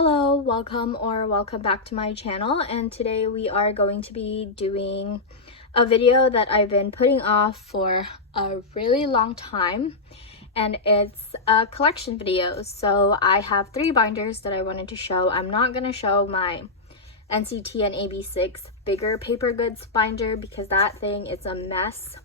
Hello, welcome back to my channel, and today we are going to be doing a video that I've been putting off for a really long time, and it's a collection video. So I have 3 binders that I wanted to show. I'm not going to show my NCT and ab6ix bigger paper goods binder because that thing is a mess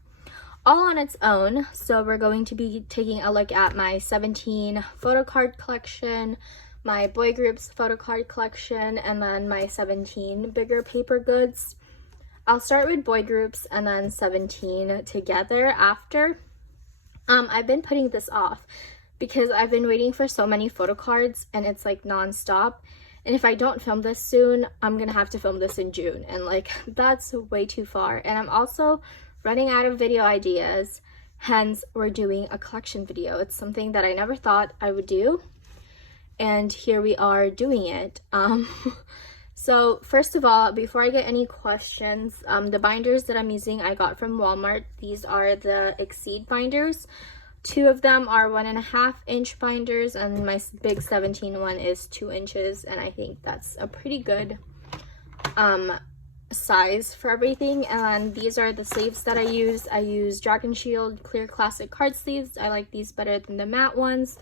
all on its own. So we're going to be taking a look at my 17 photocard collection, my boy groups photocard collection, and then my 17 bigger paper goods. I'll start with boy groups and then 17 together after. I've been putting this off because I've been waiting for so many photocards and it's like non-stop. And if I don't film this soon, I'm gonna have to film this in June, and like that's way too far. And I'm also running out of video ideas, hence we're doing a collection video. It's something that I never thought I would do, and here we are doing it. So first of all, before I get any questions, the binders that I'm using I got from Walmart. These are the Exceed binders. 2 of them are 1.5 inch binders, and my big 17 one is 2 inches, and I think that's a pretty good size for everything. And these are the sleeves that I use. I use Dragon Shield Clear Classic card sleeves. I like these better than the matte ones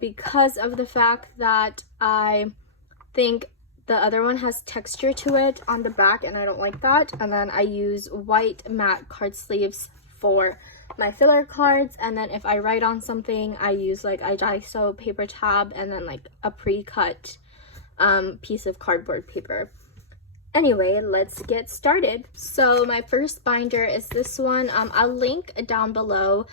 because of the fact that I think the other one has texture to it on the back, and I don't like that. And then I use white matte card sleeves for my filler cards, and then if I write on something, I use like a Daiso paper tab and then like a pre-cut piece of cardboard paper. Anyway, let's get started. So my first binder is this one. I'll link down below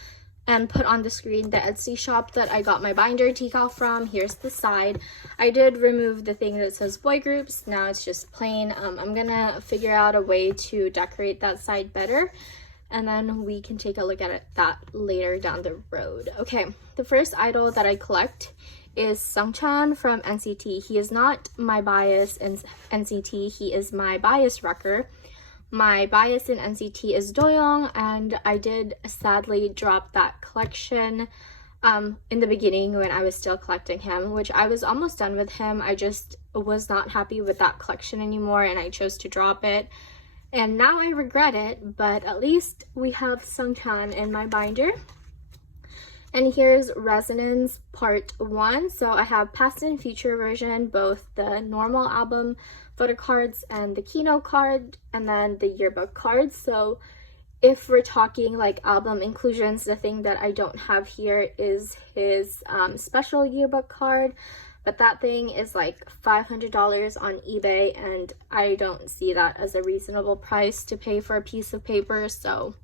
and put on the screen the Etsy shop that I got my binder decal from. Here's the side. I did remove the thing that says boy groups. Now it's just plain. I'm gonna figure out a way to decorate that side better, and then we can take a look at that later down the road. Okay, the first idol that I collect is Sungchan from NCT. He is not my bias in NCT, he is my bias wrecker. My bias in NCT is Doyoung, and I did sadly drop that collection in the beginning when I was still collecting him, which I was almost done with him. I just was not happy with that collection anymore, and I chose to drop it. And now I regret it, but at least we have Sungchan in my binder. And here's Resonance Part 1. So I have past and future version, both the normal album photo cards and the keynote card, and then the yearbook cards. So if we're talking like album inclusions, the thing that I don't have here is his special yearbook card, but that thing is like $500 on eBay, and I don't see that as a reasonable price to pay for a piece of paper. So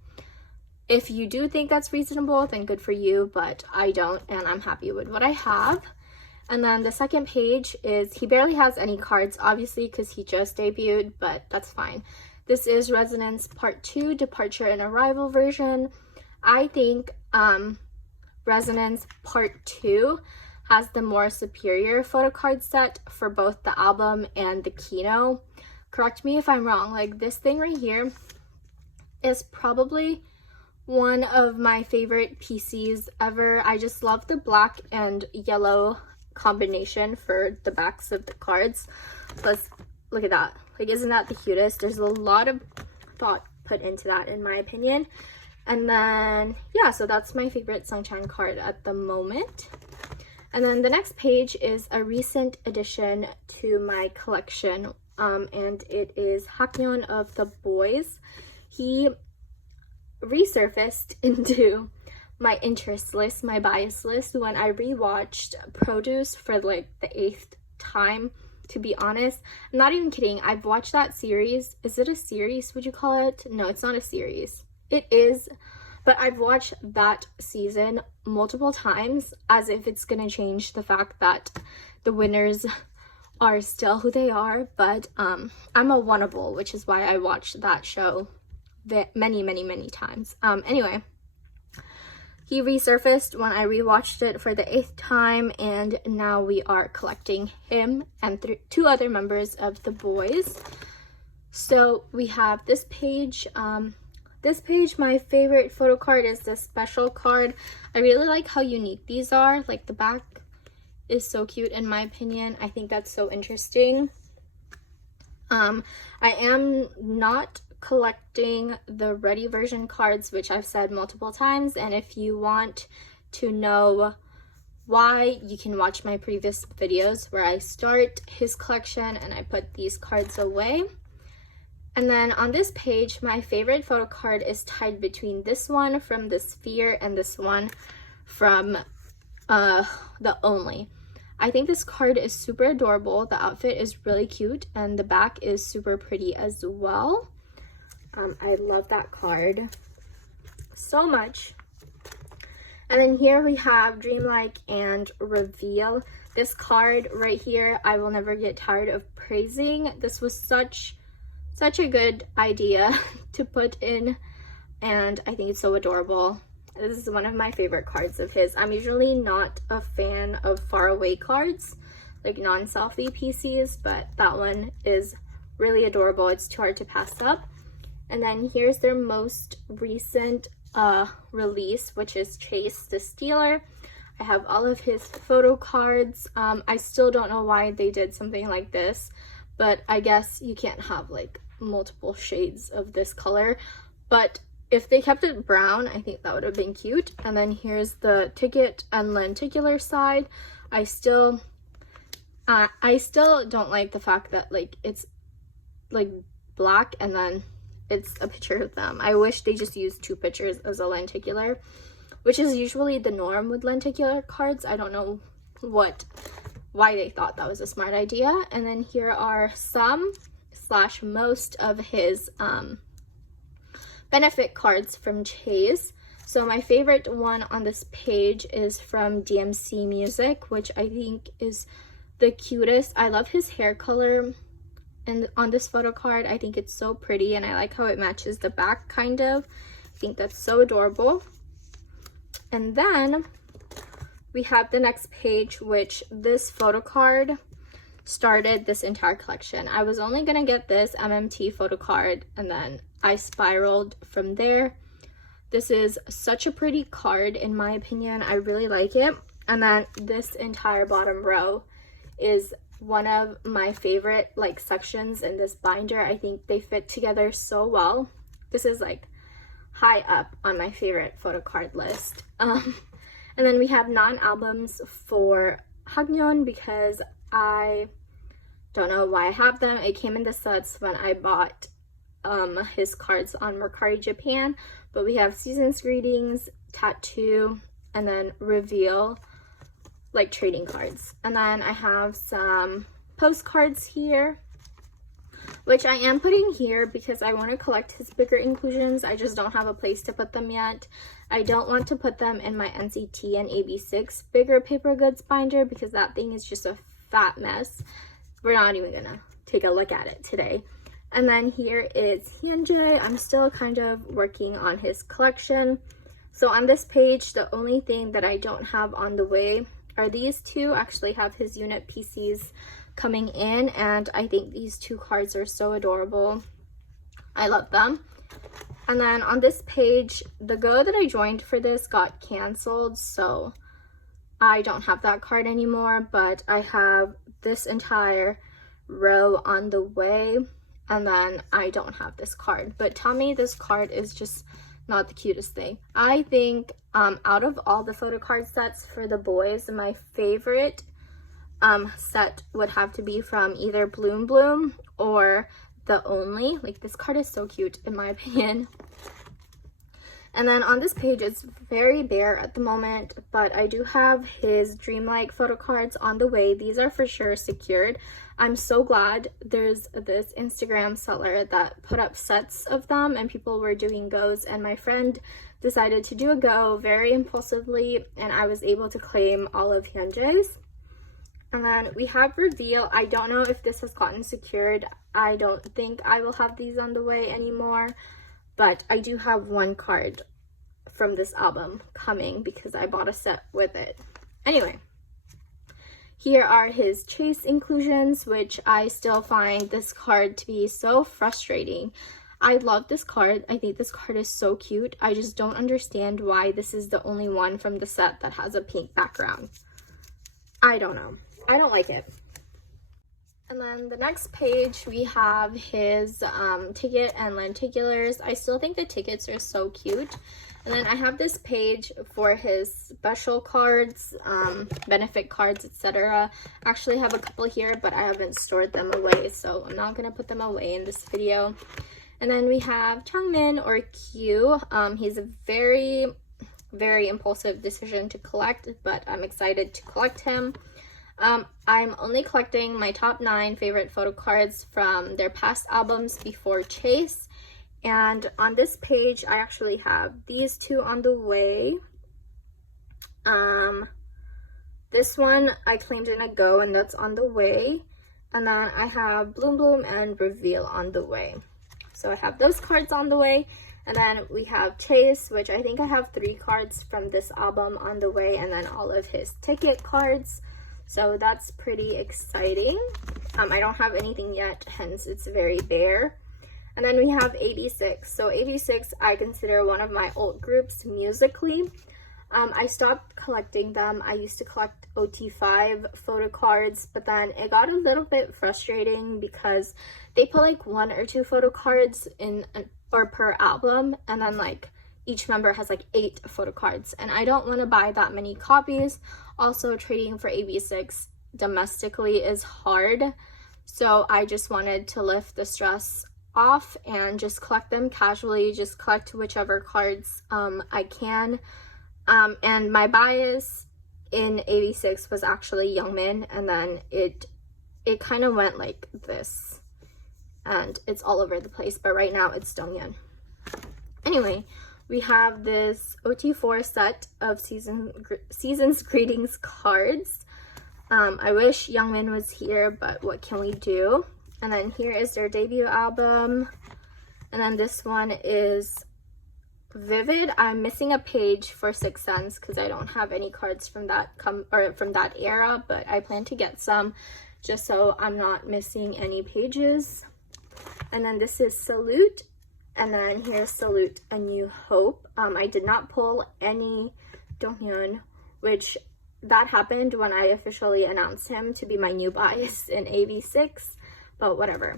if you do think that's reasonable, then good for you, but I don't, and I'm happy with what I have. And then the second page is, he barely has any cards, obviously, because he just debuted, but that's fine. This is Resonance Part 2, Departure and Arrival version. I think Resonance Part 2 has the more superior photo card set for both the album and the keynote. Correct me if I'm wrong. Like, this thing right here is probably one of my favorite PCs ever. I just love the black and yellow combination for the backs of the cards. Let's look at that. Like, isn't that the cutest? There's a lot of thought put into that, in my opinion. And then yeah, so that's my favorite Sungchan card at the moment. And then the next page is a recent addition to my collection, and it is Hakyeon of the boyz. He resurfaced into my interest list, my bias list, when I rewatched Produce for like the 8th time, to be honest. I'm not even kidding. I've watched that series. Is it a series, would you call it? No, it's not a series. It is, but I've watched that season multiple times, as if it's gonna change the fact that the winners are still who they are. But I'm a oneable, which is why I watched that show many times. Anyway, he resurfaced when I rewatched it for the 8th time, and now we are collecting him and 2 other members of the boyz. So we have this page. My favorite photo card is this special card. I really like how unique these are. Like, the back is so cute in my opinion. I think that's so interesting. I am not collecting the ready version cards, which I've said multiple times, and if you want to know why, you can watch my previous videos where I start his collection and I put these cards away. And then on this page, my favorite photo card is tied between this one from the Sphere and this one from the Only. I think this card is super adorable. The outfit is really cute and the back is super pretty as well. I love that card so much. And then here we have Dreamlike and Reveal. This card right here, I will never get tired of praising. This was such a good idea to put in, and I think it's so adorable. This is one of my favorite cards of his. I'm usually not a fan of faraway cards, like non-selfie PCs, but that one is really adorable. It's too hard to pass up. And then here's their most recent release, which is Chase the Stealer. I have all of his photo cards. I still don't know why they did something like this, but I guess you can't have like multiple shades of this color. But if they kept it brown, I think that would have been cute. And then here's the ticket and lenticular side. I still don't like the fact that like it's like black and then it's a picture of them. I wish they just used two pictures as a lenticular, which is usually the norm with lenticular cards. I don't know why they thought that was a smart idea. And then here are some / most of his benefit cards from Chase. So my favorite one on this page is from DMC Music, which I think is the cutest. I love his hair color. And on this photo card, I think it's so pretty and I like how it matches the back kind of. I think that's so adorable. And then we have the next page, which this photo card started this entire collection. I was only gonna get this MMT photo card and then I spiraled from there. This is such a pretty card in my opinion. I really like it. And then this entire bottom row is one of my favorite like sections in this binder. I think they fit together so well. This is like high up on my favorite photo card list. And then we have non-albums for Hagyeon because I don't know why I have them. It came in the sets when I bought his cards on Mercari Japan. But we have Season's Greetings, Tattoo, and then Reveal, like trading cards. And then I have some postcards here, which I am putting here because I want to collect his bigger inclusions. I just don't have a place to put them yet. I don't want to put them in my NCT and AB6 bigger paper goods binder because that thing is just a fat mess. We're not even gonna take a look at it today. And then here is Hyunjae. I'm still kind of working on his collection. So on this page, the only thing that I don't have on the way are these two. Actually have his unit PCs coming in, and I think these two cards are so adorable. I love them. And then on this page, the Go that I joined for this got canceled, so I don't have that card anymore, but I have this entire row on the way, and then I don't have this card. But tell me this card is just not the cutest thing. I think out of all the photo card sets for the boys, my favorite set would have to be from either Bloom Bloom or the Only. Like, this card is so cute in my opinion. And then on this page, it's very bare at the moment, but I do have his Dreamlike photo cards on the way. These are for sure secured. I'm so glad there's this Instagram seller that put up sets of them and people were doing goes, and my friend decided to do a go very impulsively and I was able to claim all of Hyunjae's. And then we have Reveal. I don't know if this has gotten secured. I don't think I will have these on the way anymore, but I do have one card from this album coming because I bought a set with it. Anyway, here are his Chase inclusions, which I still find this card to be so frustrating. I love this card. I think this card is so cute. I just don't understand why this is the only one from the set that has a pink background. I don't know. I don't like it. And then the next page, we have his ticket and lenticulars. I still think the tickets are so cute. And then I have this page for his special cards, benefit cards, etc. Actually have a couple here, but I haven't stored them away, so I'm not going to put them away in this video. And then we have Changmin, or Q. He's a very, very impulsive decision to collect, but I'm excited to collect him. I'm only collecting my top 9 favorite photo cards from their past albums before Chase. And on this page, I actually have these 2 on the way. This one I claimed in a go, and that's on the way. And then I have Bloom Bloom and Reveal on the way. So I have those cards on the way. And then we have Chase, which I think I have 3 cards from this album on the way, and then all of his ticket cards. So that's pretty exciting. I don't have anything yet, hence it's very bare. And then we have ab6ix. So ab6ix I consider one of my old groups musically. I stopped collecting them. I used to collect OT5 photo cards, but then it got a little bit frustrating because they put like 1 or 2 photo cards in or per album, and then like each member has like 8 photo cards, and I don't want to buy that many copies. Also, trading for ab6ix domestically is hard, so I just wanted to lift the stress off and just collect them casually, just collect whichever cards I can. And my bias in ab6ix was actually Youngmin, and then it kind of went like this, and it's all over the place, but right now it's Donghyun. Anyway, we have this OT4 set of Season's Greetings cards. I wish Youngmin was here, but what can we do? And then here is their debut album. And then this one is Vivid. I'm missing a page for 6th Sense because I don't have any cards from that from that era, but I plan to get some just so I'm not missing any pages. And then this is Salute. And then here's Salute, A New Hope. I did not pull any Donghyun, which that happened when I officially announced him to be my new bias in ab6ix, but whatever.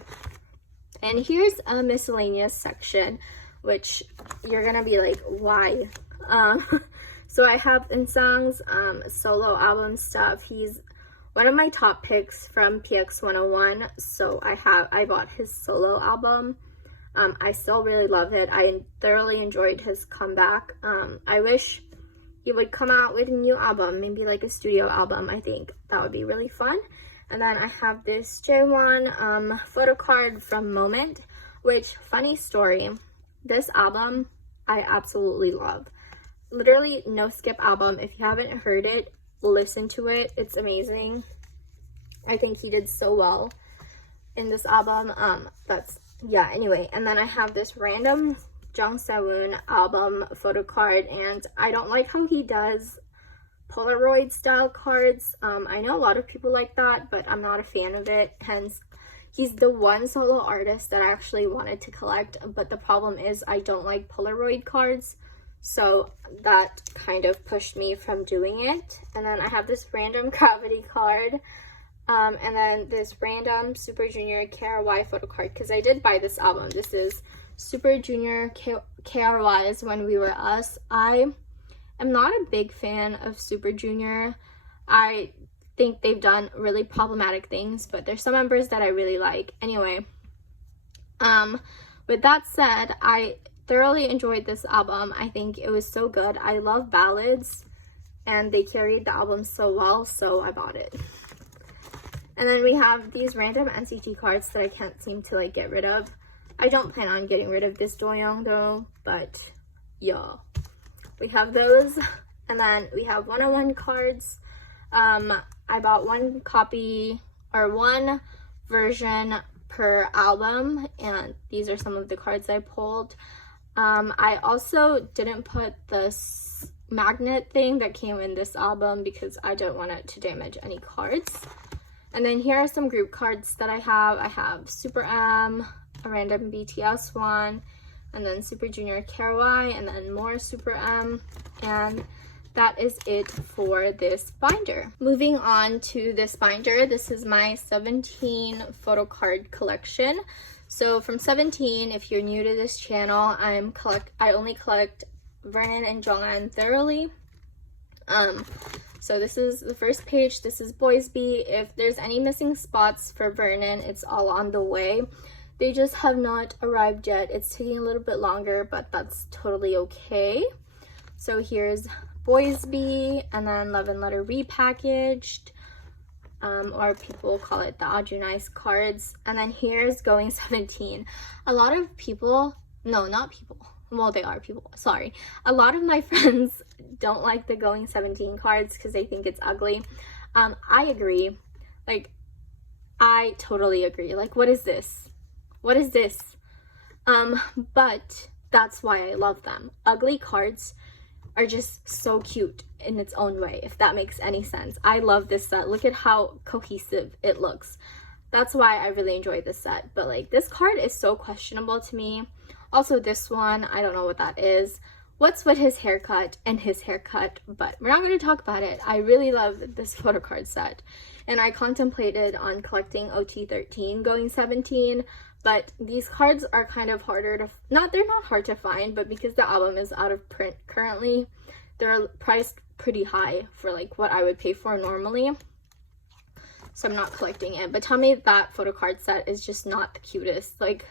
And here's a miscellaneous section, which you're gonna be like, why? So I have Insang's solo album stuff. He's one of my top picks from PX101, so I bought his solo album. I still really love it. I thoroughly enjoyed his comeback. I wish he would come out with a new album, maybe like a studio album. I think that would be really fun. And then I have this J1 photo card from Moment, which, funny story, this album I absolutely love. Literally no skip album. If you haven't heard it, listen to it. It's amazing. I think he did so well in this album. Yeah, anyway. And then I have this random Jung Se-woon album photo card, and I don't like how he does Polaroid style cards. I know a lot of people like that, but I'm not a fan of it. Hence, he's the one solo artist that I actually wanted to collect, but the problem is I don't like Polaroid cards, so that kind of pushed me from doing it. And then I have this random Gravity card, and then this random Super Junior KRY photo card, because I did buy this album. This is Super Junior KRY's When We Were Us. I am not a big fan of Super Junior. I think they've done really problematic things, but there's some members that I really like. Anyway, with that said, I thoroughly enjoyed this album. I think it was so good. I love ballads, and they carried the album so well, so I bought it. And then we have these random NCT cards that I can't seem to like get rid of. I don't plan on getting rid of this Doyoung though, but yeah, we have those. And then we have 101 cards. I bought one copy or one version per album, and these are some of the cards I pulled. I also didn't put this magnet thing that came in this album because I don't want it to damage any cards. And then here are some group cards that I have. I have Super M, a random BTS one, and then Super Junior KRY, and then more Super M. And that is it for this binder. Moving on to this binder, this is my 17 photo card collection. So from 17, if you're new to this channel, I only collect Vernon and Jonghan thoroughly. So this is the first page. This is boyz. If there's any missing spots for Vernon, it's all on the way. They just have not arrived yet. It's taking a little bit longer, but that's totally okay. So here's boyz, and then Love and Letter repackaged, or people call it the Nice cards. And then here's Going 17. A lot of people, no, not people. Well, they are people, sorry. A lot of my friends don't like the Going 17 cards because they think it's ugly. I agree. Like, I totally agree. Like, what is this? What is this? But that's why I love them. Ugly cards are just so cute in its own way, if that makes any sense. I love this set. Look at how cohesive it looks. That's why I really enjoy this set. But like, this card is so questionable to me. Also this one, I don't know what that is. What's with his haircut and his haircut, but we're not going to talk about it. I really love this photo card set, and I contemplated on collecting OT13 Going 17, but these cards are kind of harder to, they're not hard to find, but because the album is out of print currently, they're priced pretty high for like what I would pay for normally. So I'm not collecting it. But tell me that photo card set is just not the cutest. Like,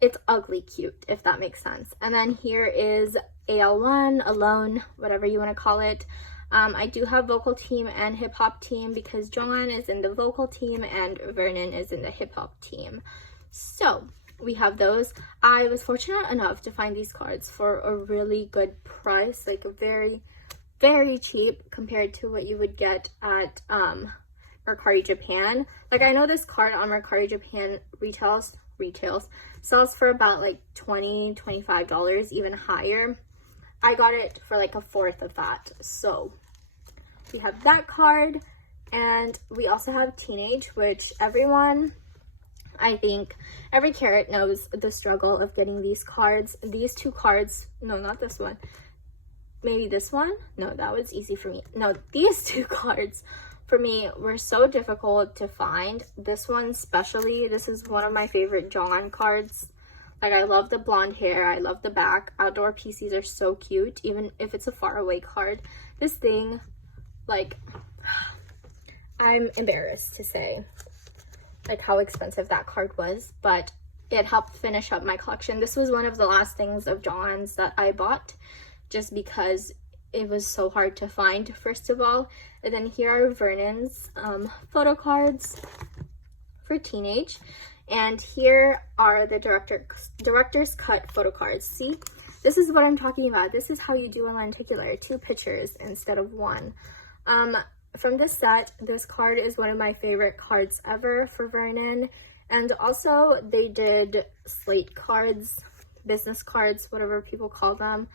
it's ugly cute, if that makes sense. And then here is AL1, Alone, whatever you want to call it. I do have vocal team and hip hop team because Jonghan is in the vocal team and Vernon is in the hip hop team. So we have those. I was fortunate enough to find these cards for a really good price, like a very, very cheap compared to what you would get at Mercari Japan. Like, I know this card on Mercari Japan retails sells for about like $20-$25, even higher. I got it for like a fourth of that. So we have that card, and we also have Teenage, which everyone, I think every carrot knows the struggle of getting these cards. These two cards, no, not this one, maybe this one, no, that was easy for me. No, these two cards for me were so difficult to find. This one especially, this is one of my favorite Jonghan cards. Like, I love the blonde hair, I love the back. Outdoor PCs are so cute, even if it's a faraway card. This thing, like, I'm embarrassed to say like how expensive that card was, but it helped finish up my collection. This was one of the last things of Jonghan's that I bought just because it was so hard to find, first of all. And then here are Vernon's photo cards for Teenage, and here are the director's cut photo cards. See, this is what I'm talking about. This is how you do a lenticular, 2 pictures instead of 1. From this set, this card is one of my favorite cards ever for Vernon. And also they did slate cards, business cards, whatever people call them.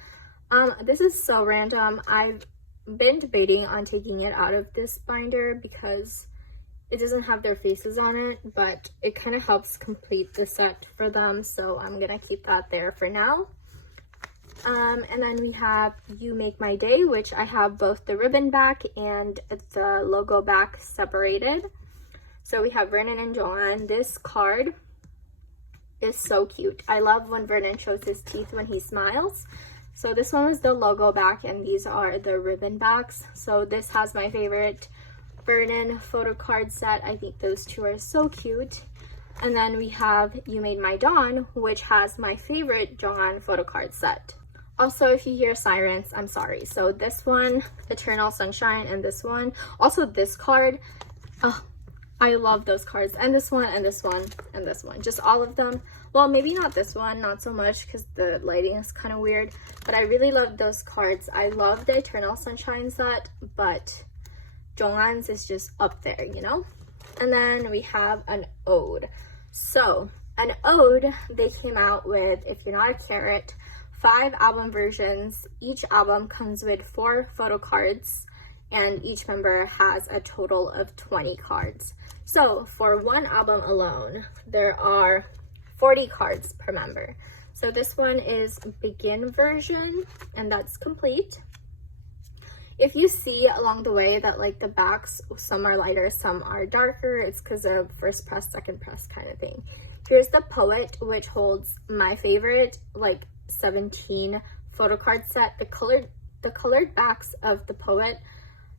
This is so random. I've been debating on taking it out of this binder because it doesn't have their faces on it, but it kind of helps complete the set for them. So I'm gonna keep that there for now. And then we have You Make My Day, which I have both the ribbon back and the logo back separated. So we have Vernon and Jonghan. This card is so cute. I love when Vernon shows his teeth when he smiles. So this one was the logo back, and these are the ribbon backs. So this has my favorite Vernon photo card set. I think those two are so cute. And then we have You Made My Dawn, which has my favorite Jonghan photo card set. Also, if you hear sirens, I'm sorry. So this one, Eternal Sunshine, and this one. Also this card, oh, I love those cards. And this one, and this one, and this one. Just all of them. Well, maybe not this one, not so much because the lighting is kind of weird. But I really love those cards. I love the Eternal Sunshine set, but Jonghan's is just up there, you know? And then we have an ode. So, an ode, they came out with, if you're not a carrot, 5 album versions. Each album comes with 4 photo cards, and each member has a total of 20 cards. So for one album alone, there are 40 cards per member. So this one is Begin version, and that's complete. If you see along the way that like the backs, some are lighter, some are darker, it's because of first press, second press kind of thing. Here's the Poet, which holds my favorite like 17 photo card set. The colored backs of the Poet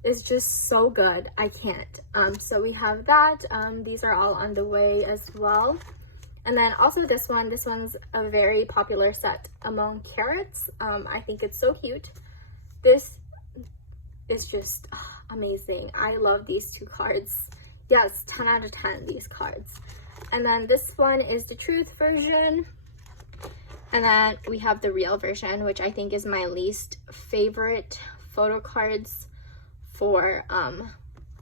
is just so good. I can't. So we have that. These are all on the way as well. And then also this one's a very popular set among carrots. I think it's so cute. This is just amazing. I love these two cards. Yes, 10 out of 10, these cards. And then this one is the Truth version. And then we have the Real version, which I think is my least favorite photo cards for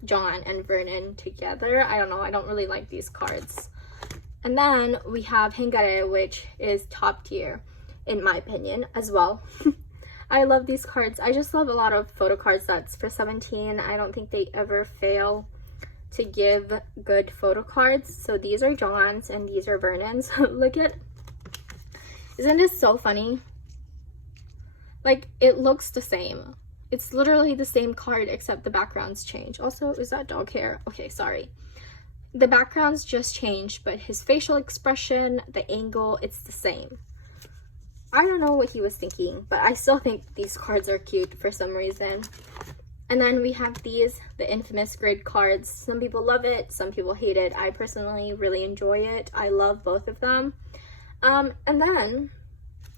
John and Vernon together. I don't know, I don't really like these cards. And then we have Hingare, which is top tier in my opinion as well. I love these cards. I just love a lot of photo card sets for 17. I don't think they ever fail to give good photo cards. So these are John's and these are Vernon's. Look at, isn't this so funny? Like, it looks the same. It's literally the same card except the backgrounds change. Also, is that dog hair? Okay, sorry. The backgrounds just changed, but his facial expression, the angle, it's the same. I don't know what he was thinking, but I still think these cards are cute for some reason. And then we have these, the infamous grid cards. Some people love it, some people hate it. I personally really enjoy it. I love both of them. And then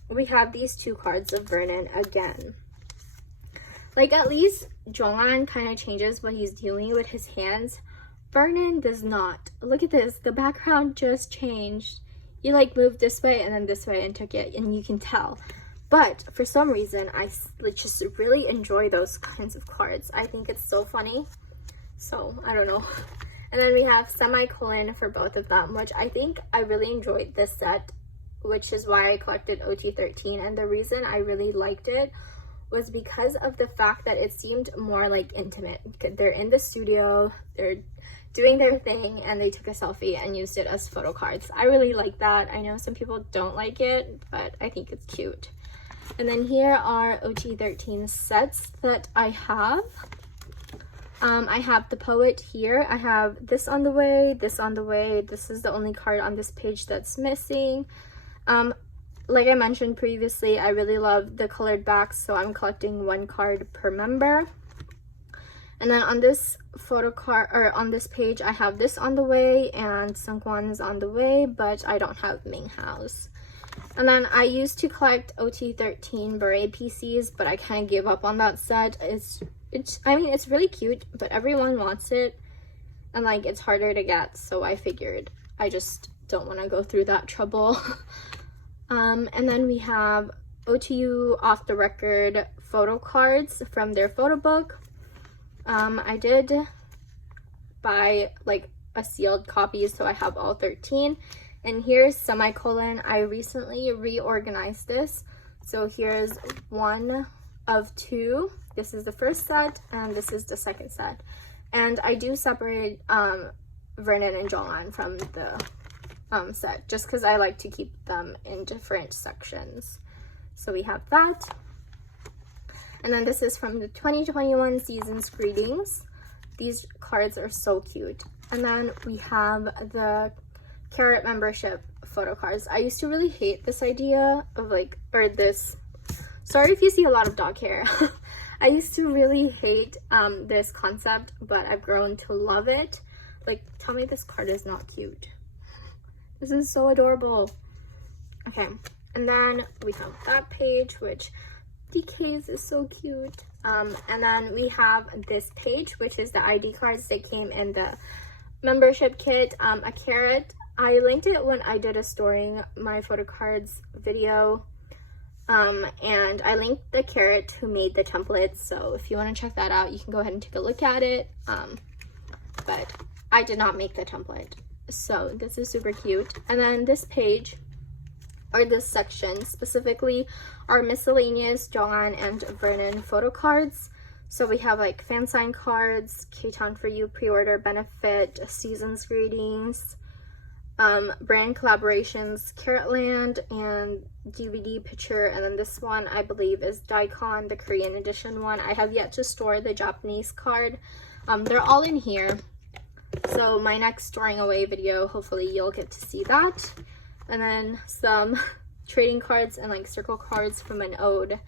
we have these two cards of Vernon again. Like, at least Jonghan kind of changes what he's doing with his hands. Vernon does not. Look at this, the background just changed. You like moved this way and then this way and took it, and you can tell. But for some reason, I just really enjoy those kinds of cards. I think it's so funny. So, I don't know. And then we have semicolon for both of them, which I think I really enjoyed this set, which is why I collected OT13. And the reason I really liked it was because of the fact that it seemed more like intimate. They're in the studio, they're doing their thing, and they took a selfie and used it as photo cards. I really like that. I know some people don't like it, but I think it's cute. And then here are OT13 sets that I have. I have the Poet here. I have this on the way, this on the way. This is the only card on this page that's missing. Like I mentioned previously, I really love the colored backs, so I'm collecting one card per member. And then on this photo card, or on this page, I have this on the way and Seungkwan's on the way, but I don't have Minghao's. And then I used to collect OT13 beret PCs, but I kind of gave up on that set. I mean, it's really cute, but everyone wants it, and like it's harder to get, so I figured I just don't want to go through that trouble. And then we have OTU off the record photo cards from their photo book. I did buy like a sealed copy, so I have all 13. And here's semicolon. I recently reorganized this, so here's one of two. This is the first set and this is the second set. And I do separate Vernon and Jonghan from the set, just because I like to keep them in different sections. So we have that. And then this is from the 2021 season's greetings. These cards are so cute. And then we have the Carrot membership photo cards. I used to really hate this idea of like, or this, sorry if you see a lot of dog hair. I used to really hate this concept, but I've grown to love it. Like, tell me this card is not cute. This is so adorable. Okay, and then we have that page, which DK's is so cute. And then we have this page, which is the ID cards that came in the membership kit. A carrot. I linked it when I did a storing my photo cards video. And I linked the carrot who made the templates, so if you want to check that out, you can go ahead and take a look at it. But I did not make the template, so this is super cute. And then this page, or this section specifically, are miscellaneous Jonghan and Vernon photo cards. So we have like fan sign cards, K-Town for You pre-order benefit, season's greetings, brand collaborations, Carrotland and DVD picture, and then this one I believe is Daikon, the Korean edition one. I have yet to store the Japanese card. They're all in here, so my next storing away video, hopefully you'll get to see that. And then some trading cards and like circle cards from an ode,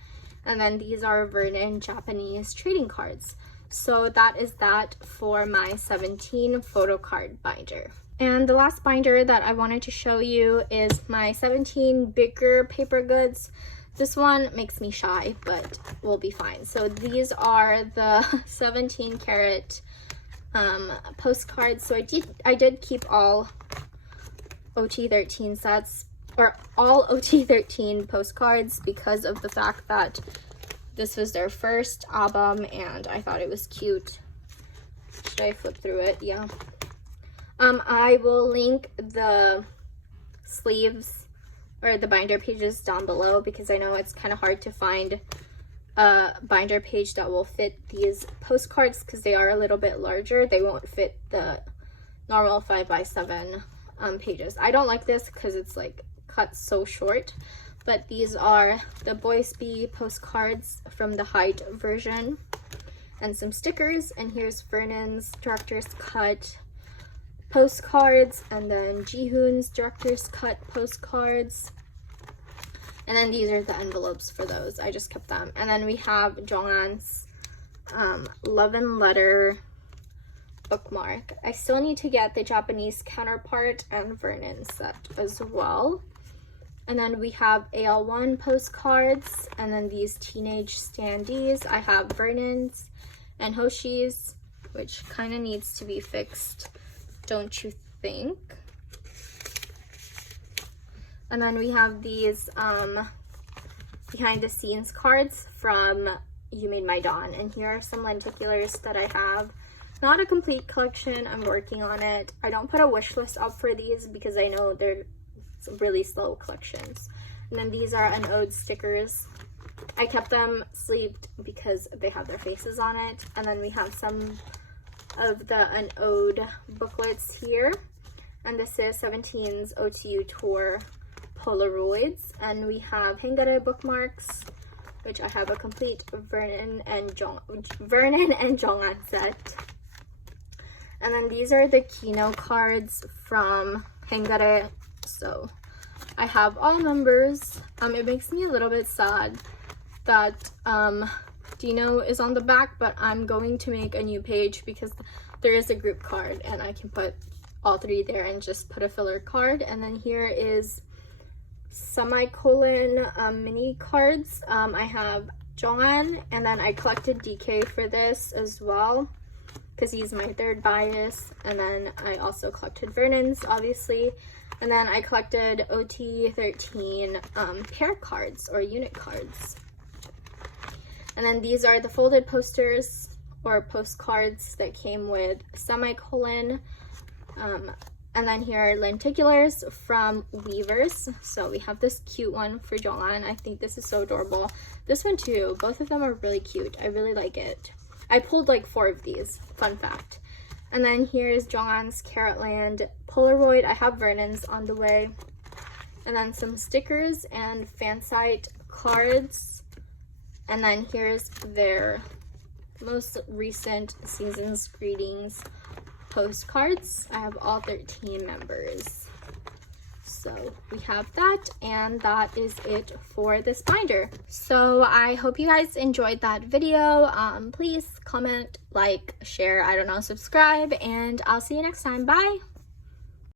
and then these are Vernon Japanese trading cards. So that is that for my 17 photo card binder. And the last binder that I wanted to show you is my 17 bigger paper goods. This one makes me shy, but we'll be fine. So these are the 17 karat postcards. So I did keep all OT13 sets, or all OT13 postcards, because of the fact that this was their first album and I thought it was cute. Should I flip through it? Yeah. I will link the sleeves or the binder pages down below, because I know it's kind of hard to find a binder page that will fit these postcards because they are a little bit larger. They won't fit the normal 5x7 pages. I don't like this because it's like cut so short, but these are the boyz postcards from the height version and some stickers. And here's Vernon's director's cut postcards, and then Jihoon's director's cut postcards, and then these are the envelopes for those. I just kept them. And then we have Jonghan's love and letter bookmark. I still need to get the Japanese counterpart and Vernon's set as well. And then we have AL1 postcards, and then these teenage standees. I have Vernon's and Hoshi's, which kind of needs to be fixed, don't you think? And then we have these behind the scenes cards from You Made My Dawn, and here are some lenticulars that I have. Not a complete collection, I'm working on it. I don't put a wish list up for these because I know they're really slow collections. And then these are an ode stickers. I kept them sleeved because they have their faces on it. And then we have some of the an ode booklets here, and this is 17's OTU tour Polaroids. And we have Hangare bookmarks, which I have a complete Vernon and Jonghan set. And then these are the Kino cards from Hangare. So I have all members. It makes me a little bit sad that Dino is on the back, but I'm going to make a new page because there is a group card and I can put all three there and just put a filler card. And then here is semicolon mini cards. I have Jonghan, and then I collected DK for this as well because he's my third bias. And then I also collected Vernon's, obviously. And then I collected OT13 pair cards or unit cards. And then these are the folded posters or postcards that came with semicolon. And then here are lenticulars from Weavers. So we have this cute one for Jonghan. I think this is so adorable. This one too. Both of them are really cute. I really like it. I pulled like 4 of these. Fun fact. And then here's Jonghan's Carrotland Polaroid. I have Vernon's on the way. And then some stickers and fan site cards. And then here's their most recent season's greetings postcards. I have all 13 members. So we have that, and that is it for this binder. So I hope you guys enjoyed that video. Please comment, like, share, I don't know, subscribe, and I'll see you next time. Bye!